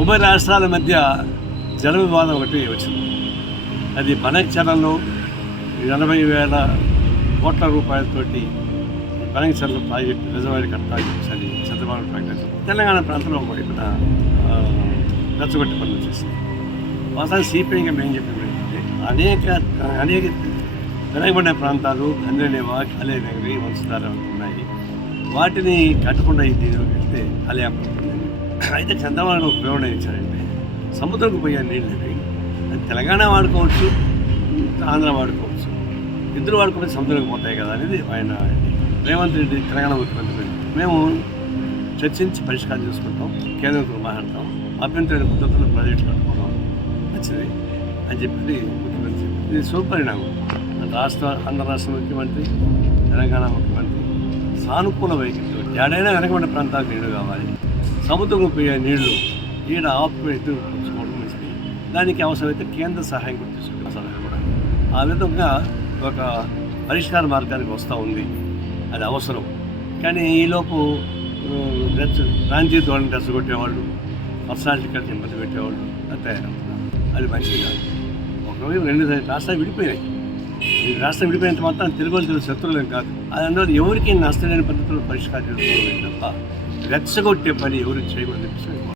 ఉభయ రాష్ట్రాల మధ్య జల వివాదం ఒకటి వచ్చింది. అది బనకచర్లలో 80,000 కోట్ల రూపాయలతోటి బనకచర్ల ప్రాజెక్టు రిజర్వాయర్ కట్టాలని చంద్రబాబు ప్రకటించారు. తెలంగాణ ప్రాంతంలో వైపున రెచ్చగొట్టి పనులు చేసింది. వాస్తవానికి సిపిఐగా మేము చెప్పింది ఏంటంటే అనేక వెనకబడిన ప్రాంతాలు అందరినేవా కాళేనగరి వంశధార ఉన్నాయి, వాటిని కట్టకుండా ఇది వెళ్తే కాళేపడుతుందని. అయితే చంద్రబాబు ఒక ప్రేరణ ఇచ్చారంటే సముద్రంకు పోయే నీళ్ళని అది తెలంగాణ వాడుకోవచ్చు, ఆంధ్ర వాడుకోవచ్చు, ఇద్దరు వాడుకుంటే సముద్రంకి పోతాయి కదా అనేది ఆయన. రేవంత్ రెడ్డి తెలంగాణ ముఖ్యమంత్రి మేము చర్చించి పరిష్కారం చేసుకుంటాం, కేంద్రంతో మాట్లాడతాం, అభ్యంతరమైన పద్ధతుల్లో ప్రాజెక్టు కట్టుకోవడం మంచిది అని చెప్పి ముఖ్యమంత్రి. ఇది శుభపరిణామం. ఆంధ్ర రాష్ట్ర ముఖ్యమంత్రి, తెలంగాణ ముఖ్యమంత్రి సానుకూల వైఖరితో ఏడైనా వెనకబడిన ప్రాంతాలకు నీళ్లు కావాలి, సముద్రం పోయే నీళ్లు ఈడ ఆపుకుని పుచ్చుకోవడం మంచిది. దానికి అవసరమైతే కేంద్ర సహాయం కూడా తీసుకునే సలహా కూడా ఆ విధంగా ఒక పరిష్కార మార్గానికి వస్తూ ఉంది. అది అవసరం. కానీ ఈలోపు ప్రాంతీయ ధోరణి రెచ్చగొట్టేవాళ్ళు, పర్సనాలిటీ కలిసి ఇబ్బంది పెట్టేవాళ్ళు తయారవుతున్నారు. అది మంచిది కాదు. ఒకరోజు 2 రాష్ట్రాలు విడిపోయినాయి. ఈ రాష్ట్రం విడిపోయినంత మాత్రం తెలుగు శత్రువులేం కాదు. అది అందులో ఎవరికి నష్టలేని పద్ధతుల్లో పరిష్కారం చేసుకోవాలి తప్ప రెచ్చగొట్టే పని ఎవరికి చేయకూడదు.